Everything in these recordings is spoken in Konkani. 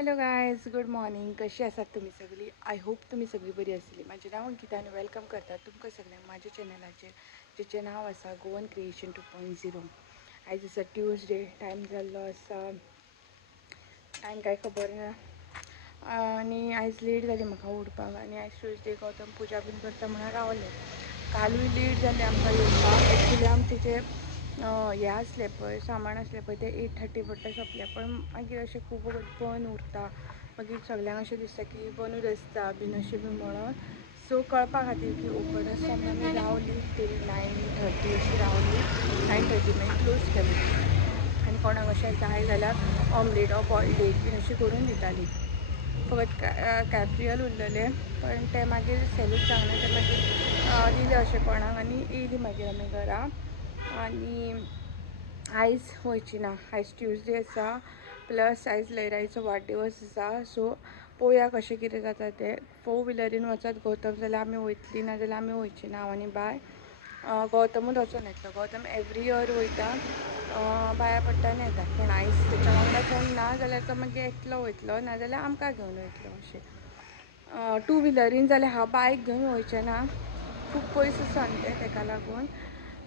Hello guys, good morning. कशी आसात तुम्ही सगळी? आय होप तुम्ही सगळी बरी आसली. म्हजें नांव अंकिता आनी वेलकम करता तुमकां सगळ्यांक म्हाज्या चॅनलाचेर, जेचें नांव आसा गोवन क्रिएशन 2.0. आयज आसा ट्यूजडे, टायम जाल्लो आसा, टायम कांय खबर ना. आनी आयज लेट जाली म्हाका उठपाक. आनी आयज ट्यूजडे गौतम पुजा बीन करता म्हणून रावलें. कालूय लेट जालें आमकां येवपाक. एक्चुली आमचें हें आसलें पळय, सामान आसलें पळय, तें 8:30 पडटा सोंपलें. पण मागीर अशें खूब वगत बंद उरता. मागीर सगल्यांक अशें दिसता की बंदूच आसता बीन अशें बी म्हणून. सो कळपा खातीर की ओपन आसता म्हणून आमी रावलीं टील 9:30 अशी रावलीं. 9:30 मागीर क्लोज केलें. आनी कोणाक अशें जाय जाल्यार ऑमलेट ऑर बॉयल्ड एग बीन अशें करून दितालीं. फकत कॅफ्रियल उरलेलें, पण तें मागीर सेलूच जावना. तें मागीर दिलें अशें कोणाक आनी येयलीं मागीर आमी घरा. आनी आयज वयची ना, आयज ट्यूजडे आसा, प्लस आयज लयराईचो वाडदिवस आसा. सो पळोवया कशें कितें जाता तें. 4 व्हिलरीन वचत गौतम जाल्यार आमी वयतलीं, नाजाल्यार आमी वयची ना हांव आनी बाय. गौतमूच वचून येतलो. गौतम एवरी इयर वयता, बाया पडटान येता. पण आयज तेच्या वांगडा कोण ना जाल्यार तो मागीर एकलो वयतलो, नाजाल्यार आमकां घेवन वयतलो अशें. 2 व्हिलरीन जाल्यार हांव बायक घेवन वयचें ना, खूब पयस आसा न्ही तें, तेका लागून.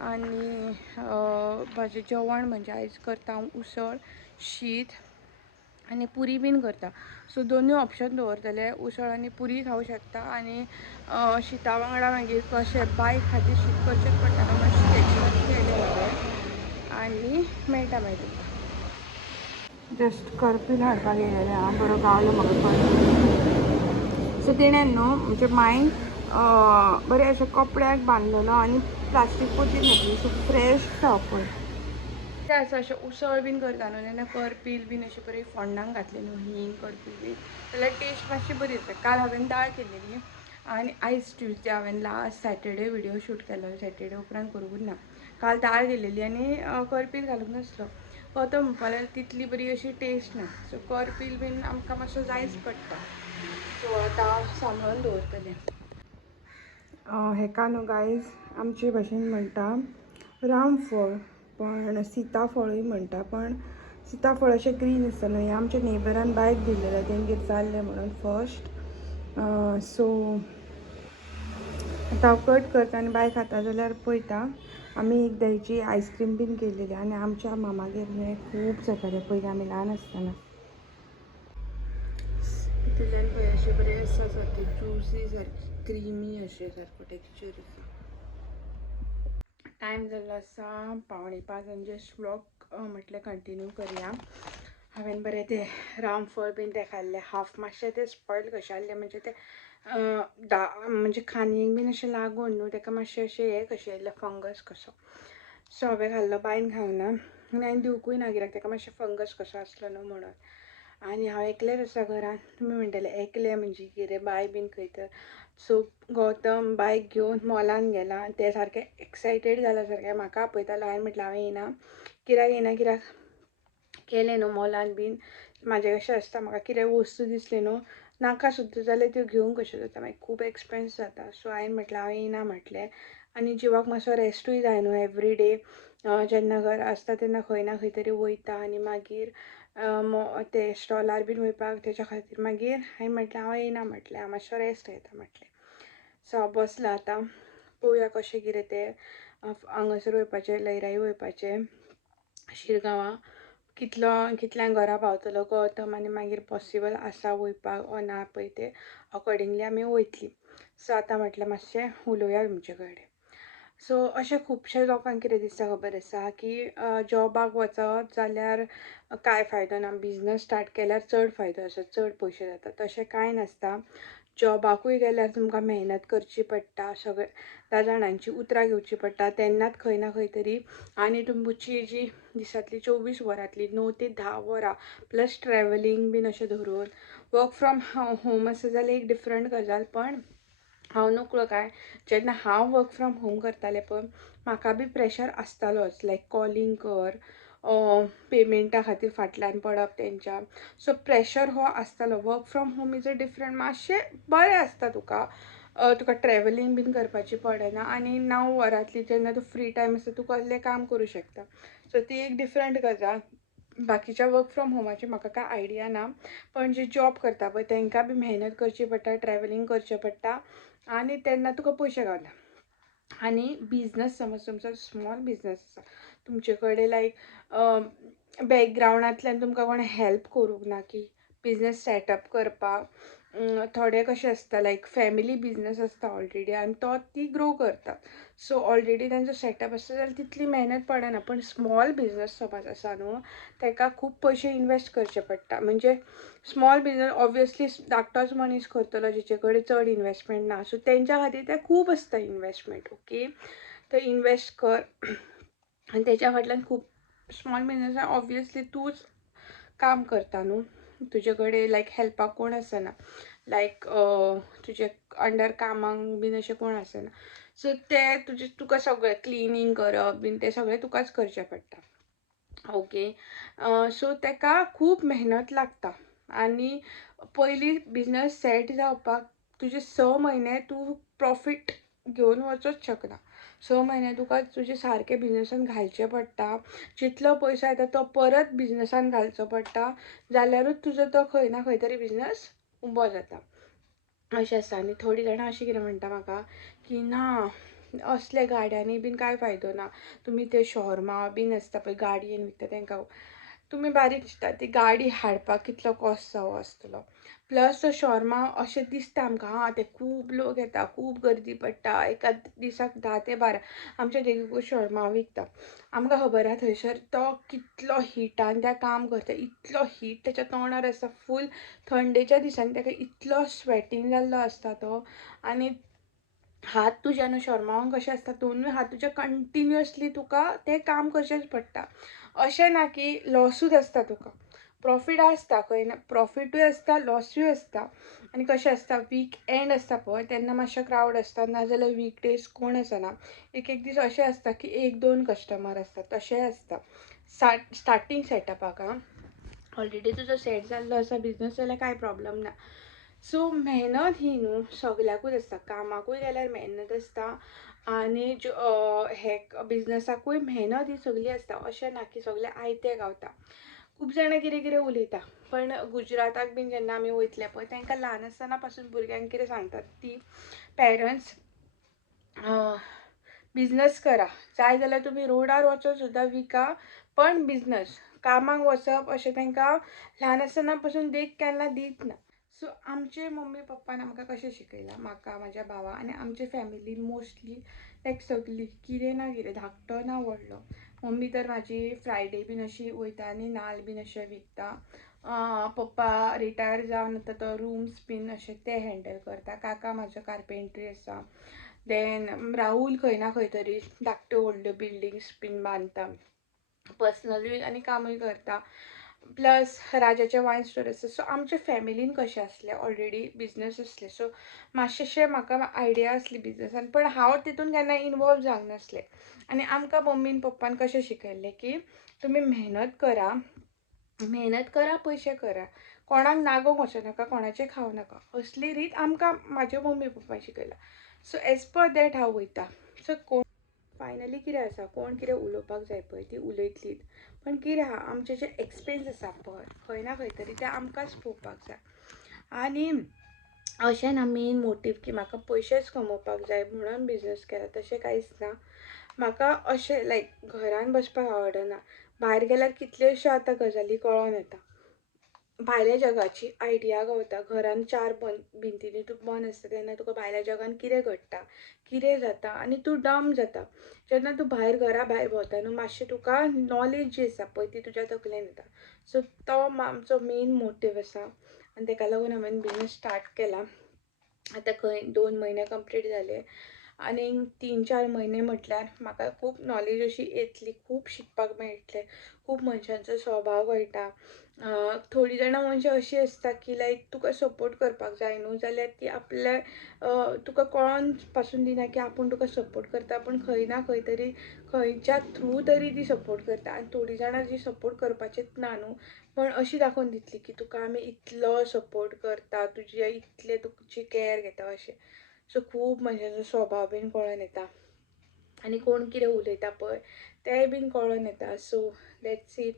आनी म्हजें जेवण म्हणजे आयज करता हांव उसळ, शीत आनी पुरी बीन करता. सो दोनूय ऑप्शन दवरतलें. उसळ आनी पुरी खावं शकता. आनी शिता वांगडा मागीर कशें बायक खातीर शीत करचेंच पडटा न्हू, मातशें एक्स्ट्रा केलें हांवें आनी मेळटा मागीर तुका. जस्ट करपील हाडपाक गेलेलें हांव, बरो गावलो म्हाका करपील. सो तिणें न्हू म्हणजे मायन बरें अशें कपड्याक बांदलेलो आनी प्लास्टीक पोतीन घातली. सो फ्रेश पळय तें आसा अशें उसळ बीन करता न्हू तेन्ना करपील बीन अशी बरी फोण्णांक घातली न्हू, हींग करपील बीन, जाल्यार टेस्ट मातशी बरी येता. काल हांवें दाळ केलेली आनी आयज ट्यूजडे हांवें लास्ट सॅटर्डे विडियो शूट केलो. सॅटर्डे उपरांत करूंकूच ना. काल दाळ केलेली आनी करपील घालूंक नासलो. गौतम म्हणपाक लागलो तितली बरी अशी टेस्ट ना. सो करपील बीन आमकां मातसो जायच पडटा. सो आतां हांव सांबाळून दवरतलें. हेका न्हू गायज आमचे भाशेन म्हणटा रामफळ, पण सिताफळूय म्हणटा. पण सिताफळ अशें ग्रीन आसता न्हू. हें आमच्या नेबरान बायक दिल्लेलें, तेंगेर जाल्लें म्हणून फर्स्ट. सो आतां हांव कट करता आनी बाय खाता जाल्यार पळयता. आमी एकदां हेची आयस्क्रीम बीन केलेली आनी आमच्या मामागेर न्हू हें खूब जातालें पयलीं आमी ल्हान आसतना. तितूंतल्यान पळय अशें बरें आसा सारकें ज्युसी, सारकी क्रिमी अशें सारको टेक्स्चर आसा. टायम जाल्लो आसा 4:45 आनी जस्ट व्लॉग म्हटलें कंटिन्यू करया. हांवें बरें तें रामफळ बीन तें खाल्लें. हाफ मातशें तें स्पॉयल कशें जाल्लें म्हणजे तें म्हणजे खांदयेक बीन अशें लागून न्हू तेका मातशें अशें हें कशें येयल्लें, फंगस कसो. सो हांवें खाल्लो, बायन खावंक ना आनी हांवें दिवंकूय ना कित्याक तेका मातशें फंगस कसो आसलो न्हू म्हणून. आनी हांव एकलेंच आसा घरान. तुमी म्हणटले एकलें म्हणजे कितें, बाय बीन खंय तर. सो गौतम बायक घेवन मॉलान गेला. तें सारकें एक्सायटेड जाला सारकें म्हाका आपयतालो. हांवें म्हटलें हांव येयना. कित्याक येयना, कित्याक गेलें न्हू मॉलान बीन म्हाजें कशें आसता, म्हाका कितें वस्तू दिसली न्हू नाका सुद्दां जाल्यार त्यो घेवंक कशें जाता, मागीर खूब एक्सपेन्स जाता. सो हांवें म्हटलें हांव येयना म्हटलें. आनी जिवाक मातसो रेस्टूय जाय न्हू एवरी डे. जेन्ना घरा आसता तेन्ना खंय ना खंय तरी वयता आनी मागीर ते स्टॉलार बीन वयपाक तेच्या खातीर मागीर हांवें म्हटलें हांव येयना म्हटलें, हांव मातसो रेस्ट घेता म्हटलें. सो हांव बसलां आतां. पळोवया कशें कितें तें. हांगासर वयपाचें, लयराई वयपाचें, शिरगांवा. कितल्यांक घरा पावतलो गौतम आनी मागीर पॉसिबल आसा वयपाक ओ ना पळय तें अकॉर्डिंगली आमी वयतलीं. सो आतां म्हटलें मातशें उलोवया तुमचे कडेन. सो अशें खुबशे लोकांक कितें दिसता खबर आसा की जॉबाक वचत जाल्यार कांय फायदो ना, बिजनस स्टार्ट केल्यार चड फायदो आसा, चड पयशे जाता. तशें कांय नासता. जॉबाकूय गेल्यार तुमकां मेहनत करची पडटा, सगळ्या जाणांची उतरां घेवची पडटा, तेन्नाच खंय ना खंय तरी. आनी तुमची जी दिसांतली 24 वरांतली 9 ते 10 वरां प्लस ट्रॅवलिंग बीन अशें धरून वर्क फ्रॉम होम आसा जाल्यार एक डिफरंट गजाल. पण हांव नकळो काय जेन्ना हांव वर्क फ्रॉम होम करतालें पळय म्हाका बी प्रेशर आसतालोच. लायक कॉलिंग कर, पेमेंटा खातीर फाटल्यान पडप तेंच्या. सो प्रेशर हो आसतालो. Work from home is a different, मातशें बरें आसता तुका. तुका ट्रॅवलिंग बीन करपाची पडना आनी 9 वरांतली जेन्ना तूं फ्री टायम आसता तूं कसलें काम करूं शकता. सो ती एक डिफरंट गजाल. बाकीच्या वर्क फ्रॉम होमाची म्हाका काय आयडिया ना, पण जे जॉब करता पळय तांकां बी मेहनत करची पडटा, ट्रॅवलिंग करचें पडटा आनी तेन्ना तुका पयशे गावता. आनी बिझनस समज तुमचो स्मॉल बिझनस आसा, तुमचे कडेन लायक बॅकग्रावंडांतल्यान तुमकां कोण हेल्प करूंक ना की बिझनस सेटअप करपाक. थोडे कशे आसता लायक फॅमिली बिझनस आसता ऑलरेडी आनी तो ती ग्रो करता, सो ऑलरेडी तांचो सेटअप आसता जाल्यार तितली मेहनत पडना. पण स्मॉल बिझनस समज आसा न्हू, ताका खूब पयशे इन्वेस्ट करचे पडटा. म्हणजे स्मॉल बिझनस ऑब्वियसली धाकटोच मनीस करतलो जेचे कडेन चड इन्वेस्टमेंट ना, सो तेंच्या खातीर तें खूब आसता इन्वेस्टमेंट. ओके, तर इन्वेस्ट कर आनी तेच्या फाटल्यान खूब स्मॉल बिझनसान ऑब्वियसली तूंच काम करता न्हू, तुजे कडेन लायक हेल्पाक कोण आसना, लायक तुजे अंडर कामाक बीन अशें कोण आसना. सो तें तुका सगळें क्लिनींग करप बीन तें सगळें तुकाच करचें पडटा. ओके, सो ताका खूब मेहनत लागता. आनी पयलीं बिझनस सेट जावपाक तुजे 6 म्हयने तूं प्रॉफीट घेवन वचूंच शकना. 6 म्हयने तुका तुजे सारके बिझनसान घालचे पडटा. जितलो पयसो येता तो परत बिझनसान घालचो पडटा, जाल्यारूच तुजो तो खंय ना खंय तरी बिझनस उबो जाता. अशें आसा. आनी थोडीं जाणां अशीं कितें म्हणटा म्हाका की ना, असले गाड्यांनी बीन कांय फायदो ना, तुमी ते शॉर्मा बीन आसता पळय गाडयेन विकता तांकां तुमी बारीक दिसता, ती गाडी हाडपाक कितलो कॉस्ट जावो आसतलो. प्लस तो शॉर्मा अशें दिसता आमकां, हां ते खूब लोक येता, खूब गर्दी पडटा, एका दिसाक 10 ते 12 आमच्या देगेकूच शॉर्मा विकता. आमकां खबर आहा थंयसर तो कितलो हिटान तें काम करता, इतलो हीट तेच्या तोंडार आसता. फूल थंडेच्या दिसांनी ताका इतलो स्वेटींग जाल्लो आसता तो. आनी हात तुज्या न्हू शॉर्मावांक कशें आसता, दोनूय हात तुजे कंटिन्युअसली तुका तें काम करचेंच पडटा. अशें ना की लॉसूच आसता तुका, प्रॉफीट आसता, खंय ना प्रॉफिटूय आसता लॉसूय आसता. आनी कशें आसता वीक एंड आसता पळय तेन्ना मातशें क्रावड आसता, नाजाल्यार वीक डेज कोण आसना. एक एक दीस अशें आसता की 1-2 कस्टमर आसता, तशेंय आसता. स्टार्टींग सेटअपाक ऑलरेडी तुजो सेट जाल्लो आसा बिझनस जाल्यार कांय प्रॉब्लम ना. सो मेहनत ही न्हू सगल्याकूच आसता, कामाकूय गेल्यार मेहनत आसता आनी हे बिझनसाकूय मेहनत ही सगळी आसता. अशें ना की सगळें आयतें गावता. खूब जाणां कितें कितें उलयता, पण गुजराताक बीन जेन्ना आमी वयतले पळय तांकां ल्हान आसतना पासून भुरग्यांक कितें सांगतात ती पेरंट्स, बिझनस करा, जाय जाल्यार तुमी रोडार वचून सुद्दां विका, पण बिझनस कामाक वचप अशें तांकां ल्हान आसतना पासून देख केन्ना दीत ना. सो आमचे मम्मी पप्पान आमकां कशें शिकयलां, म्हाका म्हाज्या भावा आनी आमचे फॅमिलीन मोस्टली लायक सगळीं कितें ना कितें धाकटो ना व्हडलो, मम्मी तर म्हाजी फ्रायडे बीन अशी वयता आनी नाल्ल बीन अशें विकता. पप्पा रिटायर जावन आतां तो रूम्स बीन अशें ते हँडल करता. काका म्हाजो कार्पेंट्री आसा. देन राहुल खंय ना खंय तरी धाकट्यो व्हडल्यो बिल्डिंग्स बीन बांदता, पर्सनलूय आनी कामूय करता. प्लस राजाचें वायन स्टोर आसा. सो आमच्या फॅमिलीन कशें आसलें ऑलरेडी बिझनस आसले, सो मातशें म्हाका आयडिया आसली बिझनसान, पण हांव तितून केन्ना इनवॉल्व जावंक नासलें. आनी आमकां मम्मीन पप्पान कशें शिकयल्लें की तुमी मेहनत करा, मेहनत करा, पयशे करा, कोणाक नागोंक वचनाका, कोणाचें खावं नाका, असली रीत आमकां म्हाजे मम्मी पप्पान शिकयला. सो एज पर दॅट हांव वयता. सो कोण फायनली कितें आसा, कोण कितें उलोवपाक जाय पळय ती उलयतलीच, पण कितें आहा आमचे जे एक्सपेन्स आसा पळय खंय ना खंय तरी ते आमकांच पळोवपाक जाय. आनी अशें ना मेन मोटीव की म्हाका पयशेच कमोवपाक जाय म्हणून बिझनस केला, तशें कांयच ना. म्हाका अशें लायक घरान बसपाक आवडना, भायर गेल्यार कितल्योश्यो आतां गजाली कळोन येता, भायल्या जगाची आयडिया गावता. घरान 4 भिंतींनी तूं बंद आसता तेन्ना तुका भायल्या जगान कितें घडटा, कितें जाता आनी तूं डम जाता. जेन्ना तूं भायर घरा भायर भोंवता न्हू मातशें तुका नॉलेज जी आसा पळय ती तुज्या तकलेन येता. सो तो आमचो मेन मोटीव आसा आनी ताका लागून हांवें बिझनस स्टार्ट केला. आतां खंय 2 म्हयने कंप्लीट जाले आनी 3-4 म्हयने म्हटल्यार म्हाका खूब नॉलेज अशी येतली, खूब शिकपाक मेळटलें, खूब मनशांचो स्वभाव कळटा. थोडीं जाणां मनशां अशीं आसता की लायक तुका सपोर्ट करपाक जाय न्हू जाल्यार ती आपल्या तुका कळोन पासून दिना की आपूण तुका सपोर्ट करता, पूण खंय ना खंय तरी खंयच्या थ्रू तरी ती सपोर्ट करता. आनी थोडीं जाणां जी सपोर्ट करपाचीच ना न्हू, पण अशी दाखोवन दितली की तुका आमी इतलो सपोर्ट करता, तुजे इतले तुजी कॅर घेता अशें. सो खूब मनशांचो स्वभाव बीन कळोन येता आनी कोण कितें उलयता पळय तेंय बीन कळोन येता. So that's it.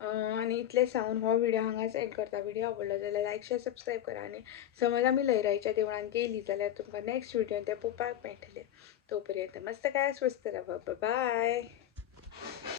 आणि इतले सांगून हो व्हिडिओ हांगाच एंड करता. व्हिडिओ आवडलो जाल्यार लायक शेअर सबस्क्राईब करा. आणि समज आमी लयराईच्या देवळान गेली जाल्यार तुमकां नेक्स्ट व्हिडिओन ते पळोवपाक मेळटले. तोपर्यंत मस्त काय स्वस्त राहा. बाय.